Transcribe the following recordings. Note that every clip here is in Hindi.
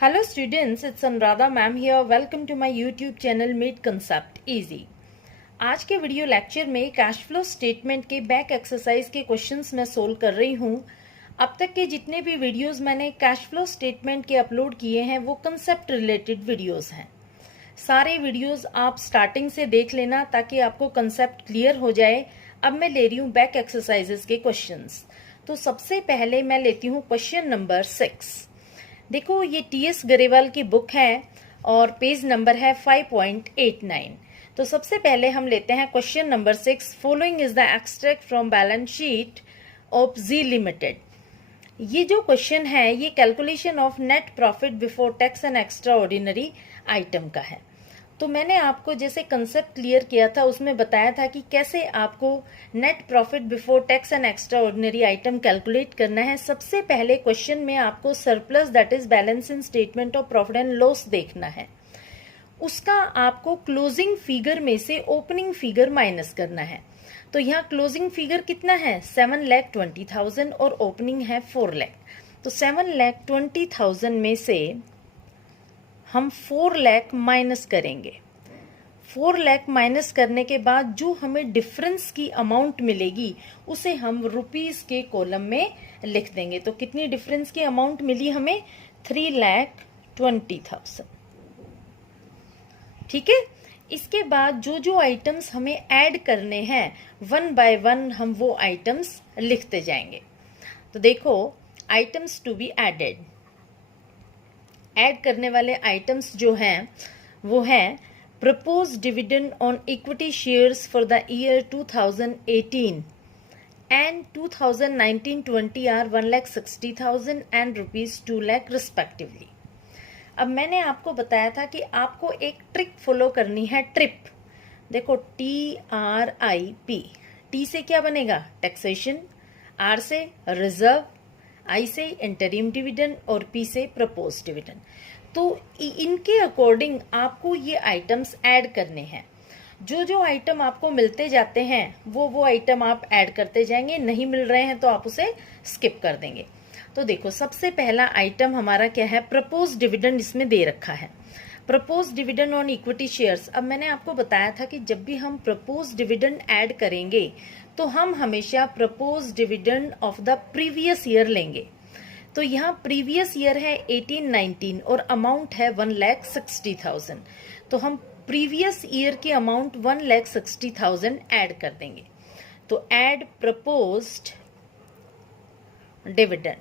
Hello students, it's Anuradha ma'am here. Welcome to my YouTube channel Made Concept Easy. आज के वीडियो लेक्चर में कैश फ्लो स्टेटमेंट के बैक एक्सरसाइज के क्वेश्चंस मैं सोल्व कर रही हूँ। अब तक के जितने भी वीडियोस मैंने कैश फ्लो स्टेटमेंट के अपलोड किए हैं वो कंसेप्ट रिलेटेड वीडियोस हैं। सारे वीडियोस आप स्टार्टिंग से देख लेना ताकि आपको कंसेप्ट क्लियर हो जाए। अब मैं ले रही हूँ बैक एक्सरसाइजेस के क्वेश्चंस। तो सबसे पहले मैं लेती हूँ क्वेश्चन नंबर 6। देखो ये टीएस गरेवाल की बुक है और पेज नंबर है 5.89। तो सबसे पहले हम लेते हैं question number 6। Following is the extract from balance sheet of G limited. ये जो क्वेश्चन है ये calculation of net profit before tax and extraordinary item का है। तो मैंने आपको जैसे कंसेप्ट क्लियर किया था उसमें बताया था कि कैसे आपको net profit before tax and extraordinary item calculate करना है। सबसे पहले क्वेश्चन में आपको surplus that is balance in statement of profit and loss देखना है। उसका आपको क्लोजिंग फिगर में से ओपनिंग फिगर माइनस करना है। तो यहाँ क्लोजिंग फिगर कितना है 7,20,000 और ओपनिंग है 4 लाख। तो 7,20,000 में से हम 4 लाख माइनस करेंगे। 4 लाख माइनस करने के बाद जो हमें डिफरेंस की अमाउंट मिलेगी उसे हम रुपीस के कॉलम में लिख देंगे। तो कितनी डिफरेंस की अमाउंट मिली हमें 3,20,000। ठीक है। इसके बाद जो जो आइटम्स हमें ऐड करने हैं वन बाय वन हम वो आइटम्स लिखते जाएंगे। तो देखो items to be added, add करने वाले आइटम्स जो हैं वो हैं propose dividend on equity shares for the year 2018 and 2019-20 are 1,60,000 and ₹2 lakh respectively. अब मैंने आपको बताया था कि आपको एक ट्रिक फॉलो करनी है। ट्रिप देखो TRIP। टी से क्या बनेगा टैक्सेशन, आर से रिजर्व, आई से इंटरिम डिविडेंड और पी से प्रपोज डिविडेंड। तो इनके अकॉर्डिंग आपको ये आइटम्स ऐड करने हैं। जो जो आइटम आपको मिलते जाते हैं वो आइटम आप ऐड करते जाएंगे। नहीं मिल रहे हैं तो आप उसे स्किप कर देंगे। तो देखो सबसे पहला आइटम हमारा क्या है प्रपोज डिविडेंड इसमें दे रखा है। Propose dividend on equity shares. अब मैंने आपको बताया था कि जब भी हम प्रपोज डिविडेंड ऐड करेंगे तो हम हमेशा propose dividend of the previous year लेंगे। तो यहाँ प्रीवियस ईयर है 18-19 और अमाउंट है 1,60,000। तो हम प्रीवियस ईयर की अमाउंट 1,60,000 ऐड कर देंगे। तो ऐड प्रपोज्ड डिविडेंड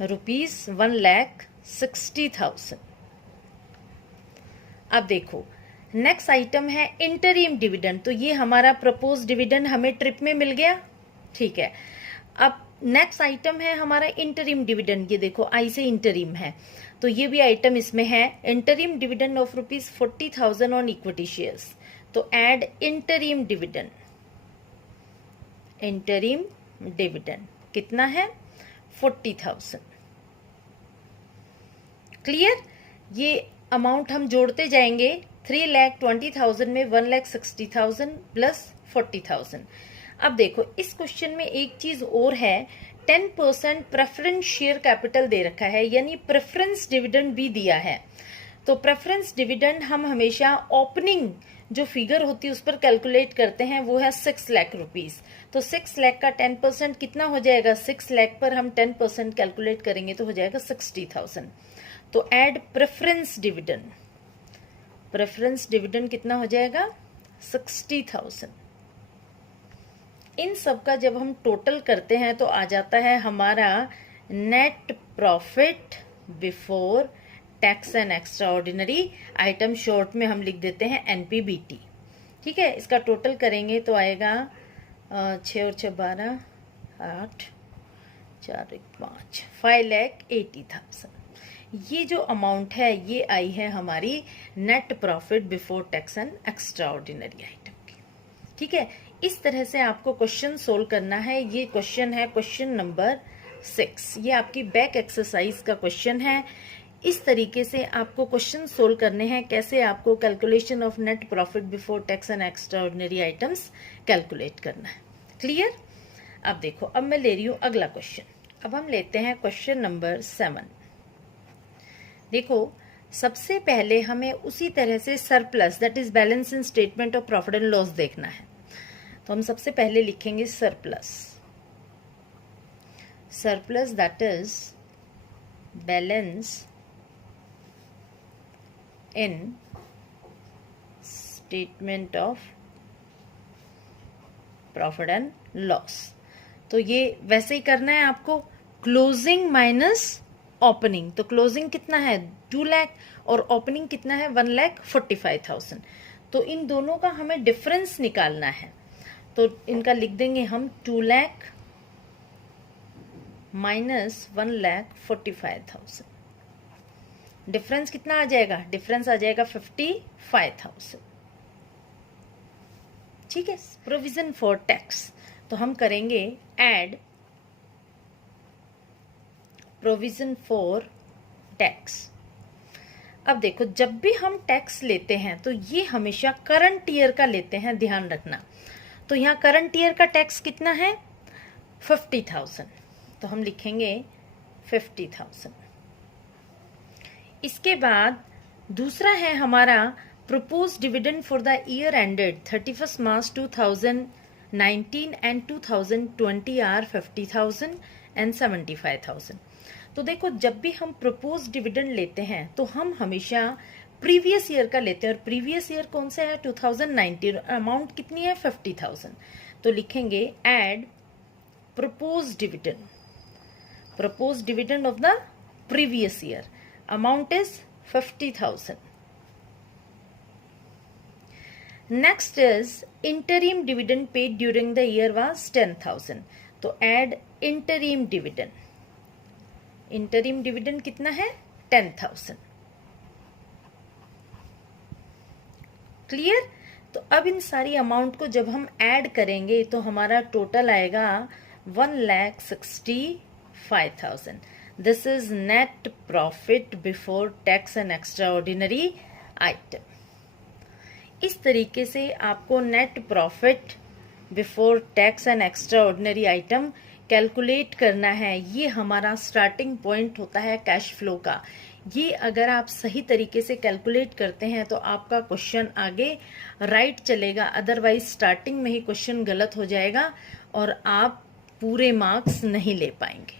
₹1,60,000। अब देखो नेक्स्ट आइटम है इंटरिम डिविडेंड। तो ये हमारा प्रपोज डिविडेंड हमें ट्रिप में मिल गया। ठीक है। अब नेक्स्ट आइटम है हमारा इंटरिम डिविडेंड। ये देखो आई से इंटरिम है तो ये भी आइटम इसमें है। Interim dividend of ₹40,000 on equity shares. तो add interim dividend. Interim dividend कितना है 40,000। क्लियर। ये अमाउंट हम जोड़ते जाएंगे। 3,20,000 में 1,60,000 प्लस 40,000। अब देखो इस क्वेश्चन में एक चीज और है 10% प्रेफरेंस शेयर कैपिटल दे रखा है यानी प्रेफरेंस डिविडेंड भी दिया है। तो प्रेफरेंस डिविडेंड हम हमेशा ओपनिंग जो फिगर होती है उस पर कैलकुलेट करते हैं वो है 6 लाख रुपीस। तो 6 लाख का 10% कितना हो जाएगा 6 लाख पर हम 10% कैलकुलेट करेंगे तो हो जाएगा 60,000। तो add preference dividend. Preference dividend कितना हो जाएगा 60,000। इन सब का जब हम टोटल करते हैं तो आ जाता है हमारा net profit before tax and extraordinary item. Short में हम लिख देते हैं NPBT। ठीक है। इसका टोटल करेंगे तो आएगा 6 और 6 12 8 4 1 5 5,80,000। ये जो अमाउंट है ये आई है हमारी net profit before tax and extraordinary item की। ठीक है। इस तरह से आपको क्वेश्चन सोल्व करना है। ये क्वेश्चन है क्वेश्चन नंबर 6। ये आपकी बैक एक्सरसाइज का क्वेश्चन है। इस तरीके से आपको क्वेश्चन सोल्व करने हैं कैसे आपको calculation of net profit before tax and extra ordinary items calculate करना है। क्लियर। अब देखो अब मैं ले रही हूँ अगला क्वेश्चन। अब हम लेते हैं क्वेश्चन नंबर 7। देखो सबसे पहले हमें उसी तरह से surplus that is balance in statement of profit and loss देखना है। तो हम सबसे पहले लिखेंगे surplus, surplus that is balance in statement of profit and loss. तो ये वैसे ही करना है आपको, क्लोजिंग माइनस ओपनिंग। तो क्लोजिंग कितना है 2 लाख और ओपनिंग कितना है 1,45,000। तो इन दोनों का हमें डिफरेंस निकालना है। तो इनका लिख देंगे हम 2 लाख माइनस 1,45,000। डिफरेंस कितना आ जाएगा, डिफरेंस आ जाएगा 55,000। ठीक है। प्रोविजन फॉर टैक्स, तो हम करेंगे ऐड प्रोविजन फॉर टैक्स। अब देखो जब भी हम टैक्स लेते हैं तो ये हमेशा करंट ईयर का लेते हैं, ध्यान रखना। तो यहाँ करंट ईयर का टैक्स कितना है 50,000, तो हम लिखेंगे 50,000। इसके बाद दूसरा है हमारा propose dividend for the year ended 31 March 2019 and 2020 are 50,000 and 75,000। तो देखो जब भी हम प्रपोज डिविडेंड लेते हैं तो हम हमेशा प्रीवियस ईयर का लेते हैं, और प्रीवियस ईयर कौन सा है 2019, अमाउंट कितनी है 50,000। तो लिखेंगे add propose dividend of the previous year, amount is 50,000। Next is interim dividend paid during the year was 10,000। तो add interim dividend, interim dividend कितना है 10,000। क्लियर। तो अब इन सारी अमाउंट को जब हम ऐड करेंगे तो हमारा टोटल आएगा 1,65,000। This is net profit before tax and extraordinary item. इस तरीके से आपको net profit before tax and extraordinary item calculate करना है। ये हमारा स्टार्टिंग पॉइंट होता है कैश फ्लो का। ये अगर आप सही तरीके से कैलकुलेट करते हैं तो आपका क्वेश्चन आगे राइट चलेगा, अदरवाइज स्टार्टिंग में ही क्वेश्चन गलत हो जाएगा और आप पूरे मार्क्स नहीं ले पाएंगे।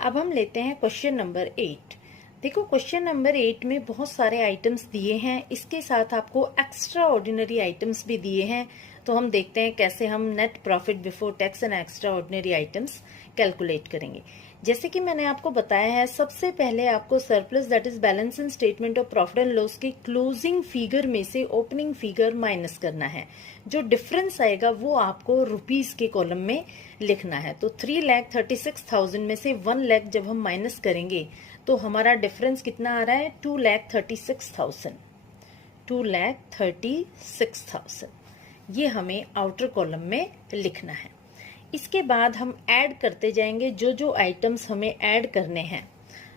अब हम लेते हैं क्वेश्चन नंबर 8। देखो क्वेश्चन नंबर 8 में बहुत सारे आइटम्स दिए हैं, इसके साथ आपको एक्स्ट्रा ऑर्डिनरी आइटम्स भी दिए हैं। तो हम देखते हैं कैसे हम net profit before tax and extra ordinary items calculate करेंगे। जैसे कि मैंने आपको बताया है, सबसे पहले आपको surplus that is balance in statement of profit and loss की क्लोजिंग फिगर में से ओपनिंग फिगर माइनस करना है। जो डिफरेंस आएगा वो आपको रुपीस के कॉलम में लिखना है। तो 3,36,000 में से 1 लाख जब हम माइनस करेंगे तो हमारा डिफरेंस कितना आ रहा है 2,36,000। 2,36,000 ये हमें आउटर कॉलम में लिखना है। इसके बाद हम ऐड करते जाएंगे जो जो आइटम्स हमें ऐड करने हैं।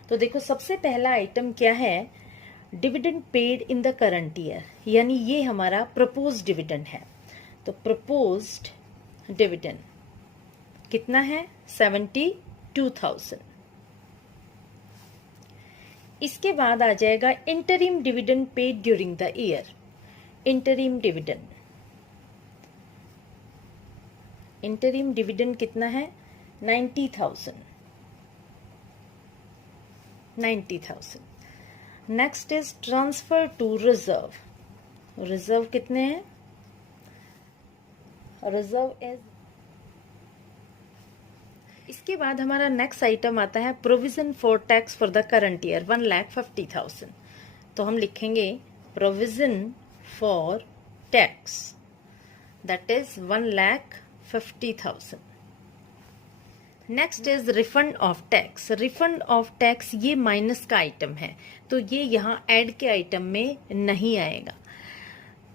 तो देखो सबसे पहला आइटम क्या है, dividend paid in the current year, यानी ये हमारा प्रपोज्ड डिविडेंड है। तो प्रपोज्ड डिविडेंड कितना है 72,000। इसके बाद आ जाएगा interim dividend paid during the year. Interim dividend कितना है 90,000। Next is transfer to reserve. Reserve कितने हैं, रिजर्व इज। इसके बाद हमारा नेक्स्ट आइटम आता है provision for tax for the current year 1,50,000। तो हम लिखेंगे provision for tax that is 1,50,000। Next is refund of tax. Refund of tax ये माइनस का आइटम है, तो ये यहाँ ऐड के आइटम में नहीं आएगा।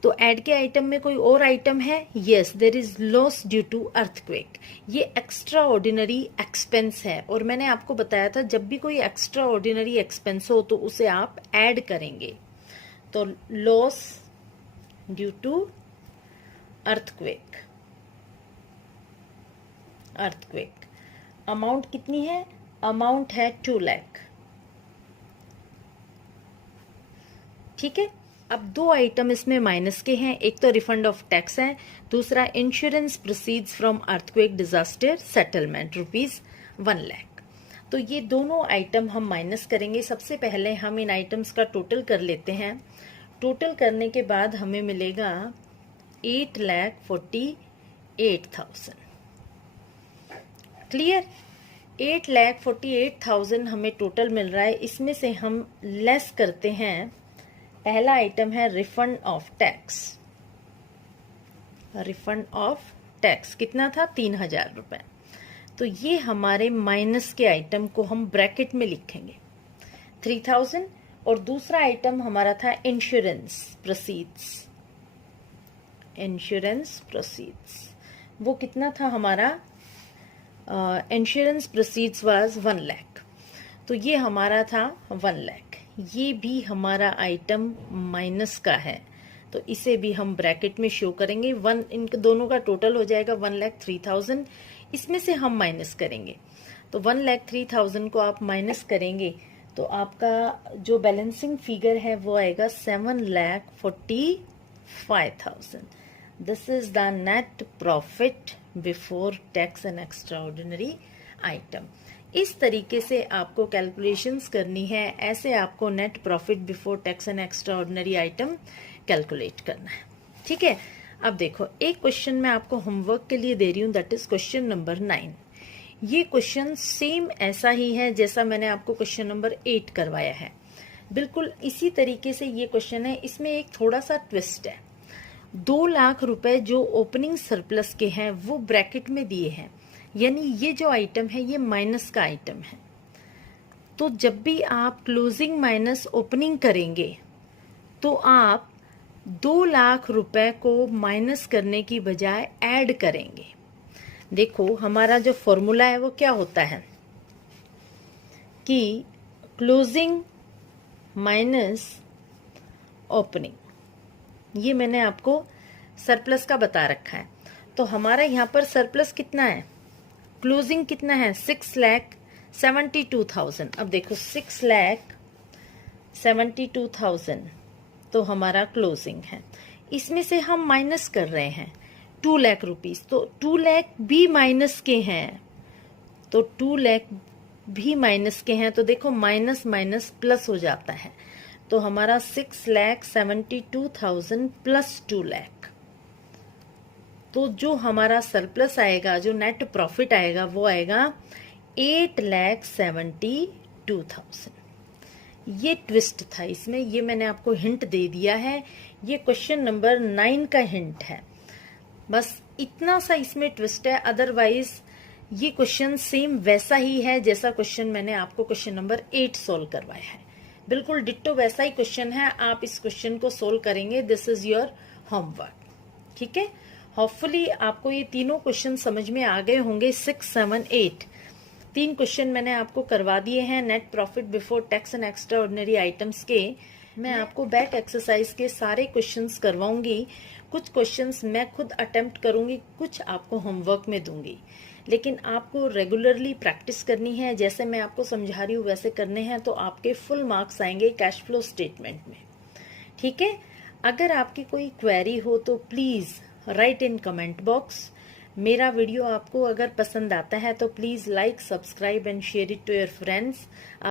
तो ऐड के आइटम में कोई और आइटम है, yes there is loss due to earthquake. ये एक्स्ट्रा ऑर्डिनरी एक्सपेंस है, और मैंने आपको बताया था जब भी कोई एक्स्ट्रा ऑर्डिनरी एक्सपेंस हो तो उसे आप ऐड करेंगे। तो loss due to earthquake amount कितनी है, अमाउंट है 2 लाख। ठीक है। अब दो आइटम इसमें माइनस के हैं, एक तो रिफंड ऑफ टैक्स है, दूसरा insurance proceeds from earthquake disaster settlement ₹1 lakh. तो ये दोनों आइटम हम माइनस करेंगे। सबसे पहले हम इन आइटम्स का टोटल कर लेते हैं। टोटल करने के बाद हमें मिलेगा 8,48,000। क्लियर? 8,48,000 हमें टोटल मिल रहा है। इसमें से हम लेस करते हैं, पहला आइटम है refund of tax. Refund of tax कितना था? 3,000 रुपए। तो ये हमारे माइनस के आइटम को हम ब्रैकेट में लिखेंगे 3,000। और दूसरा आइटम हमारा था इंश्योरेंस प्रोसीड्स। इंश्योरेंस प्रोसीड्स वो कितना था हमारा? Insurance proceeds was 1 lakh. तो ये हमारा था 1 लाख। ये भी हमारा आइटम माइनस का है, तो इसे भी हम ब्रैकेट में शो करेंगे। इन दोनों का टोटल हो जाएगा 1,03,000। इसमें से हम माइनस करेंगे, तो 1,03,000 को आप माइनस करेंगे तो आपका जो बैलेंसिंग फिगर है वो आएगा 7,45,000। This is the net profit before tax and extraordinary item. इस तरीके से आपको कैलकुलेशंस करनी है। ऐसे आपको net profit before tax and extraordinary item calculate करना है। ठीक है। अब देखो, एक क्वेश्चन मैं आपको होमवर्क के लिए दे रही हूँ, दैट इज क्वेश्चन नंबर 9। ये क्वेश्चन सेम ऐसा ही है जैसा मैंने आपको क्वेश्चन नंबर 8 करवाया है, बिल्कुल इसी तरीके से ये क्वेश्चन है। इसमें एक थोड़ा सा ट्विस्ट है। 2 लाख रुपए जो ओपनिंग सरप्लस के हैं वो ब्रैकेट में दिए हैं, यानी ये जो आइटम है ये माइनस का आइटम है। तो जब भी आप क्लोजिंग माइनस ओपनिंग करेंगे तो आप 2 लाख रुपए को माइनस करने की बजाय ऐड करेंगे। देखो, हमारा जो फॉर्मूला है वो क्या होता है कि क्लोजिंग माइनस ओपनिंग। ये मैंने आपको सरप्लस का बता रखा है। तो हमारा यहाँ पर सरप्लस कितना है? क्लोजिंग कितना है? 6,72,000। अब देखो, 6,72,000 तो हमारा क्लोजिंग है। इसमें से हम माइनस कर रहे हैं 2 लाख रुपीस, तो 2 लाख भी माइनस के हैं। तो 2 लाख भी माइनस के हैं, तो देखो माइनस माइनस प्लस हो जाता है। तो हमारा 6,72,000 प्लस 2 लाख, तो जो हमारा सरप्लस आएगा, जो नेट प्रॉफिट आएगा, वो आएगा 8,72,000। ये ट्विस्ट था इसमें, ये मैंने आपको हिंट दे दिया है। ये क्वेश्चन नंबर 9 का हिंट है, बस इतना सा इसमें ट्विस्ट है। अदरवाइज ये क्वेश्चन सेम वैसा ही है जैसा क्वेश्चन मैंने आपको क्वेश्चन नंबर 8 सोल्व करवाया है। बिल्कुल डिट्टो वैसा ही क्वेश्चन है। आप इस क्वेश्चन को सोल्व करेंगे। This is your homework. ठीक है। होपफुली आपको ये तीनों क्वेश्चन समझ में आ गए होंगे। 6, 7, 8 3 क्वेश्चन मैंने आपको करवा दिए हैं net profit before tax and extra ordinary items के। मैं आपको बैक एक्सरसाइज के सारे क्वेश्चंस करवाऊंगी। कुछ क्वेश्चंस मैं खुद अटेम्प्ट करूंगी, कुछ आपको होमवर्क में दूंगी, लेकिन आपको रेगुलरली प्रैक्टिस करनी है। जैसे मैं आपको समझा रही हूँ वैसे करने हैं, तो आपके फुल मार्क्स आएंगे कैश फ्लो स्टेटमेंट में। ठीक है। अगर आपकी कोई क्वेरी हो तो please write in comment box. मेरा वीडियो आपको अगर पसंद आता है तो please like, subscribe and share it to your friends.